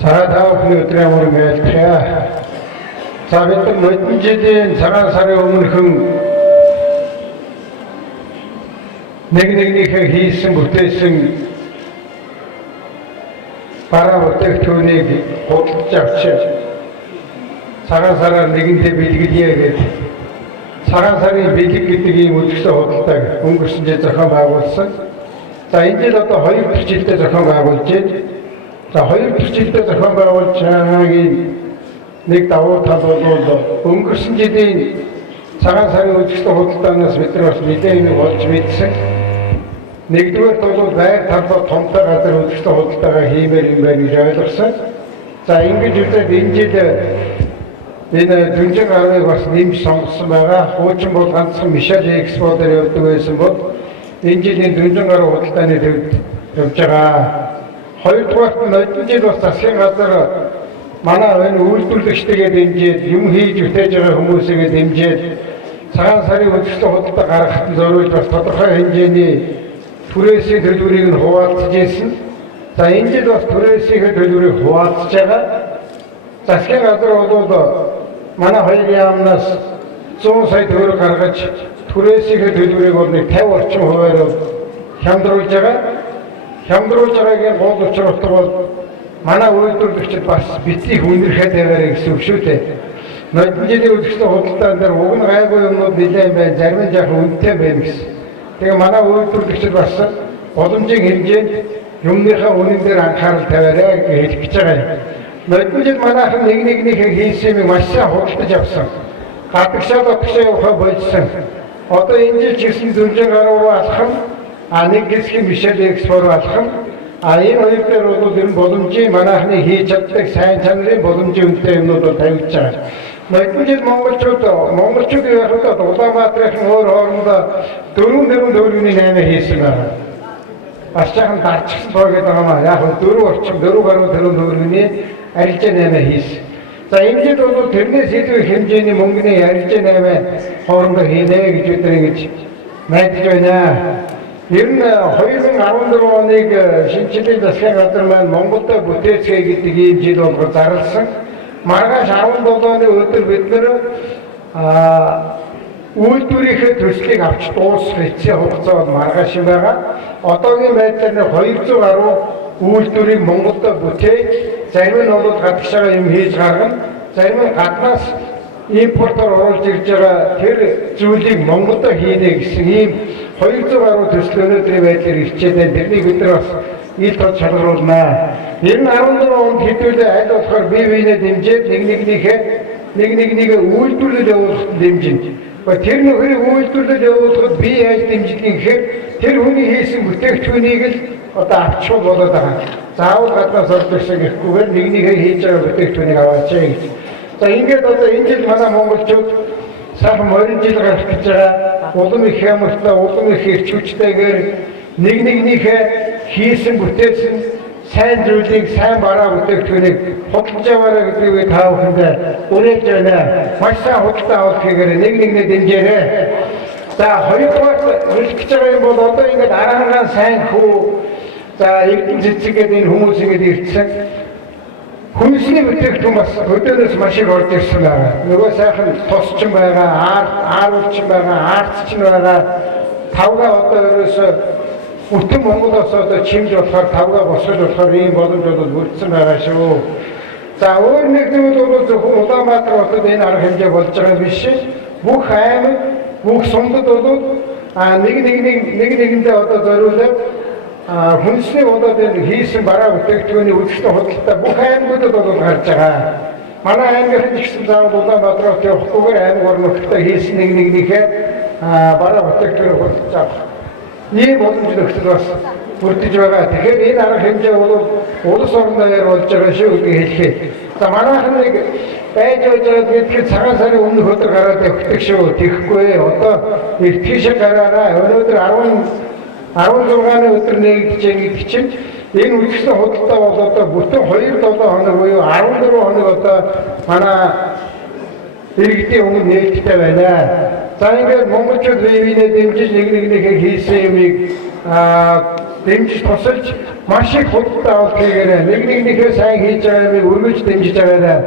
Цагаан өдрийн өмнө байлтгая. За бид нар ноёдын жилийн цагаан сарын өмнөхөн нэгнийхээ хийсэн бүтээсэн бараа бүтээгдэхүүнийг худалдаж авч цагаан сараар нэгэнтээ бэлгэлье гэдэг цагаан сарын бэлэг гэдэг ийм үзэсгэлэн худалдааг өнгөрсөн жил зохион байгуулсан. За энэ жил одоо 2 дахь жилдээ зохион байгуулж байна. За 2 дахь жилдээ зохион байгуулж байгаагийн нэг давуу тал бол өнгөрсөн жилийн цагаан сарын үзэсгэлэн худалдаанаас бид нар бас нэлээд болж мэдсэн. Нэгдүгээр бол байр талбай томтой газар үзэсгэлэн худалдаагаа хиймээр юм байна гэж ойлгосон. За ингэж үзээд энэ жил энэ Дүнжин гарыг бас нэмж сонгосон байгаа. Хуучин бол ганцхан Мишель Экспо дээр явдаг байсан бол энэ жилийн Дүнжин гарын худалдааны төвд явж байгаа. Хоёрдугаарт нь ноёдын жил бас засгийн газар манай энэ үйлдвэрлэгчтэйгээ дэмжиж юм хийж бүтээж байгаа хүмүүсийгээ дэмжиж цагаан сарын үзэсгэлэн худалдаа гаргахад зориулж бас тодорхой хэмжээний түрээсийн төлбөрийг нь хуваалцаж ирсэн. За энэ жил бас түрээсийн төлбөрийг хуваалцаж байгаа. Засгийн газар бол манай хоёр яамнаас 100 сая төгрөг гаргаж түрээсийн төлбөрийг бол 50 орчим хувиар хямдруулж байгаа. Хямдруулж байгаагийн гол учир бол манай үйлдвэрлэгчид бас битгий үнэрхээ тавиараа гэсэн үг шүү дээ. Ноёдын жилийн үзэсгэлэн худалдаан дээр уг нь гайгүй юмнууд нэлээд байна, зарим нь яг үнэтэй байна гэсэн. Тэгээ манай үйлдвэрлэгчид бас боломжийн хэмжээнд юмныхаа үнэн дээр анхаарал тавиараа гэж хэлж байгаа юм. Ноёдын жил манайхан нэгнийхээ хийсэн юм маш сайн худалдаж авсан. Гадагшаа дотгошоо явахаа болсон. Одоо энэ жил ч гэсэн Дүнжин гар руу алхам нэг хэсэг Мишель Экспо руу алхам энэ хоёр дээр бол энэ боломжийн манайхны хийж чаддаг сайн чанарын боломжийн үнэтэй юмнууд тавьж байгаа. Ноёдын жил монголчууд яхад Улаанбаатарын өөр хоорондоо 4.8 хийсэн байна. Бас жаахан дарчихсан тоо гэдэг юм аа. Яг 4 орчим 4.4 арилжаа 8 хийсэн. За энэ жил бол тэрнээс илүү хэмжээний мөнгөний арилжаа 8 хоорондоо хийнэ гэж бид нар ингэж найдаж байна. Ер нь 2014 оныг шинжлэлийн засгийн газар маань Монголд бүтээцгээ гэдэг ийм жил болгож зарласан. Маргааш 17-ны өдөр бид нар үйлдвэрийнхээ төслийг авч дуусгах эцсийн хугацаа бол маргааш юм байгаа. Одоогийн байдлаар 200 гаруй үйлдвэрийг Монголд бүтээж, зарим нь бол гадагшаа юм хийж гаргана, зарим нь гаднаас импортоор оруулж ирж байгаа тэр зүйлийг Монголд хийнэ гэсэн ийм 200 гаруй төсөл өнөөдрийн байдлаар ирчээд байна. Тэрнийг бид нар бас ил тод шалгаруулнаа. Ер нь 14 онд хэдүүлээ аль болохоор бие биенээ дэмжиж нэг үйлдвэрлэл явуулахад дэмжинэ. Тэр нөхрийг үйлдвэрлэл явуулахад би яаж дэмжих гэхээр тэр хүний хийсэн бүтээгдэхүүнийг л одоо авчих болоод байгаа. Заавал гаднаас олж ирсэн гэхгүйгээр нэгнийхээ хийж байгаа бүтээгдэхүүнийг аваач гэж. За ингээд одоо энэ жил манай монголчууд сайхан морин жил гарах гэж байгаа. Улам их ямартай, улам их эрч хүчтэйгээр нэгнийхээ хийсэн бүтээсэн сайн зүйлийг, сайн бараа бүтээгдэхүүнийг худалдаж аваарай гэдгийг та бүхэндээ уриалж байна. Маш сайн худалдаа авах гэхээр нэгнээ дэмжээрэй. За хоёрдугаар хэлэх гэж байгаа юм бол одоо ингээд арангаан сайн хүү за эрдэнэ цэцгээд энэ хүмүүс ингээд ирсэн. Хүнсний бүтээгдэхүүн бас өдөөнөөс маш их орж ирсэн байгаа. Нөгөө сайхан тосчин байгаа, ааруулчин байгаа, аарцчин байгаа. Тавга одоо ерөөсөө бүтэн Монголоос одоо чимж болохоор тавга босгож болохоор ийм боломж бол бүрдсэн байгаа шүү. За өөр нэг зүйл бол зөвхөн Улаанбаатар хотод энэ арга хэмжээ болж байгаа биш. Бүх аймаг, бүх сумдад бол нэгэндээ одоо зориулаад хүнсний удаад энэ хийсэн бараа бүтээгдэхүүний үзэсгэлэн худалдаа бүх аймагуудад бол гарч байгаа. Манай аймагт ч гэсэн заавал Улаанбаатар хот явахгүйгээр аймаг орнуудтай хийсэн нэгнийхээ бараа бүтээгдэхүүнийг худалдаж авах. Ийм боломж нөхцөл бас бүрдэж байгаа. Тэгэхээр энэ арга хэмжээ бол улс орноор болж байгаа шүү гэдгийг хэлэхэд. За манайхан нэг байж байгаа гэдгээр цагаан сарын өмнөх өдөр гараад явдаг шүү. Тэгэхгүй одоо эртхэн шиг гараараа өнөөдөр 16-ны өдөр нэгдэж байгаа чинь энэ үзэсгэлэн худалдаа бол одоо бүтэн 2-7 хоног буюу 14 хоног одоо манай иргэдийн өмнө нээлттэй байна. За ингээд монголчууд биеийнээ дэмжиж нэгнийхээ хийсэн юмыг дэмжиж тусалж маш их худалдаа авалт хийгээрэй. Нэгнийхээ сайн хийж байгааг өргөж дэмжиж байгаарай.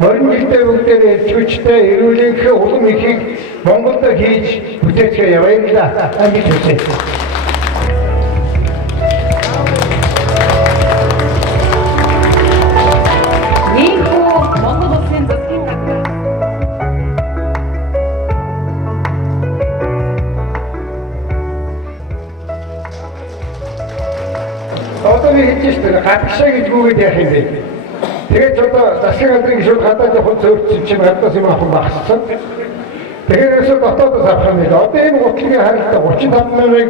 20 жилдээ бүгдээ эрчүүчтэй эрүүлэнхээ улам ихийг Монголд хийж бүтээцгээ явуулаа. Амжилт хүсье. Одоо би хэлж шүү дээ гадагшаа гэж үгээд яах юм бэ? Тэгээд одоо засгийн газрын шууд гадаад явах зөөрчсөн чинь гадаас юм авах багссан. Тэгээд өсөд дотоодос авах юм байна. Одоо энэ гутлын харилцаа 35 мянгыг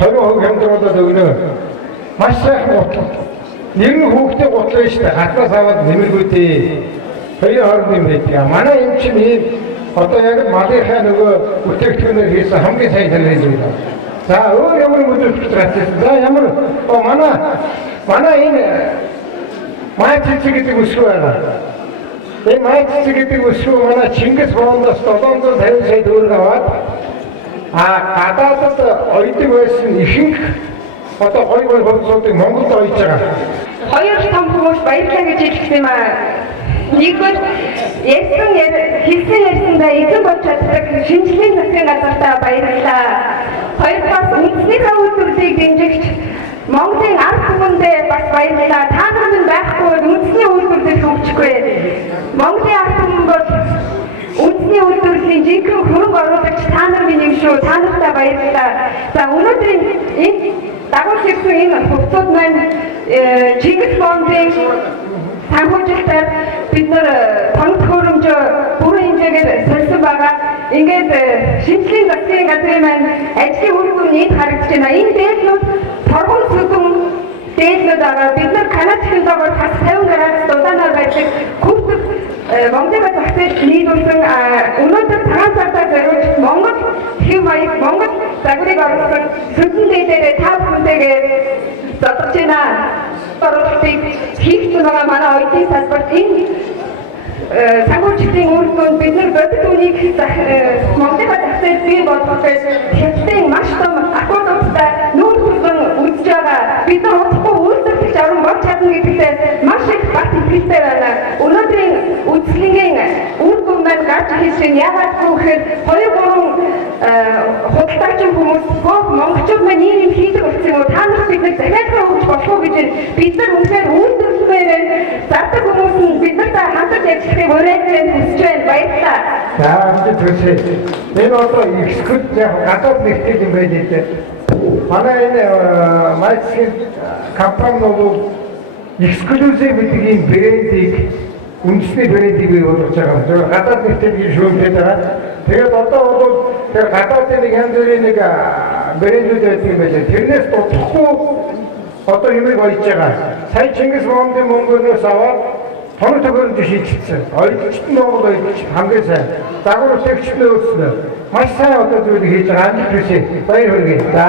20% хямдруулаад өгнө. Маш сайхан гутал. Нэг хүүхдээ гутлаа шүү дээ гадаас аваад нэмэргүүтэй. Хоёрын хооронд юм байдаг. Манай юм чинь ийм одоо яг малынхаа нөгөө бүтээгдэхүүнээр хийсэн хамгийн сайн хэлээд байна. За өөр ямар мэдээлэл гарчихсан. За ямар манай энэ майцэг гэдэг үсгүй байна. Энэ майцэг гэдэг үсгүй манай Чингис Бондоос 750 сая төгрөг аваад гадаадд ойдог байсан ихэнх одоо хоёр хөлсүүдийг Монголд ойж байгаа. Хоёр том хүмүүс баярлалаа гэж хэлсэн юм аа. Нэгдүгээр ярьсандаа эзэн болж чаддаг шинжлэлийн засгийн газартаа баярлалаа. Хоёрдугаар үндэснийхээ үйлдвэрлэлийг дэмжигч Монголын ард түмэндээ бас баярлалаа. Та нар минь байхгүй үндэсний үйлдвэрлэл хөгжихгүй. Монголын ард түмэн бол үндэсний үйлдвэрлэлийн жинхэнэ хөрөнгө оруулагч та нар минь юм шүү. Та нартай баярлалаа. За өнөөдрийн энэ дагуулж ирсэн энэ хувцууд маань Чингис Бондын санхүүжилтээр бид нар тоног хөрөмж бүрэн хэмжээгээр сольсон байгаа. Ингээд шинжлэлийн засгийн газрын маань ажлын үр дүн энд харагдаж байна. Энэ дээлнүүд торгон сүдэн дээлнүүд байгаа. Бид нар Канада технологиор хас 50 градус дулаанаар байдаг хүүхдэд Монголын захиалт нийлүүлсэн өнөөдөр цагаан сартаа зориулж Монгол хэв маяг Монгол загварыг оруулсан сүдэн дээлээр та бүхэнтэйгээ зодож байна. Оруулалтыг хийх байгаа манай оюутны салбарт энэ санхүүжилтийн үр дүнд бид нар бодит үнийг Монголын захиалт бий болгох гэж хятадын маш том аккордтай нүүр хүрсэн үзэж байгаа. Бид нар удахгүй үйлдвэрлэж орон болж чадна гэдэгтээ маш их бат итгэлтэй байна. Өнөөдрийн үйлчлэгийн үр дүн маань гарч ирж байна. Яагаад гэвэл 2-3 худалдаачин хүмүүс монголчууд маань ийм хийдэг болсон юм уу? Та нар биднийг захиалгын өгч болох уу гэж бид нар үнэхээр үйлдвэрлэмээр зардаг хүмүүс нь бид нартай хамтарч ажиллахыг уриалсан хүсэж байна. Баярлалаа. За амжилт хүсье. Энэ одоо экскурс яг гадаад нэгтгэл юм байна дээ. Манай энэ майцгийн компаниуд эксклюзив гэдэг ийм брендийг үндэсний брендийг бий болгож байгаа. Гадаад нэгтгэл шүүмжлээд байгаа. Тэгээд одоо бол тэр гадаадын нэг янз бүрийн нэг брэндүүд байдаг юм байна. Тэрнээс тусахгүй одоо юмыг ойж байгаа. Сая Чингис Бондын мөнгөнөөс аваад тоног төгөөрөнд шийдчихсэн. Ойдчт нь Монгол ойдч хамгийн сайн. Дагвар үтэгчнээ өөрснөө маш сайн одоо зүйлийг хийж байгаа. Амжилт хүсье. Баяр хүргэе. За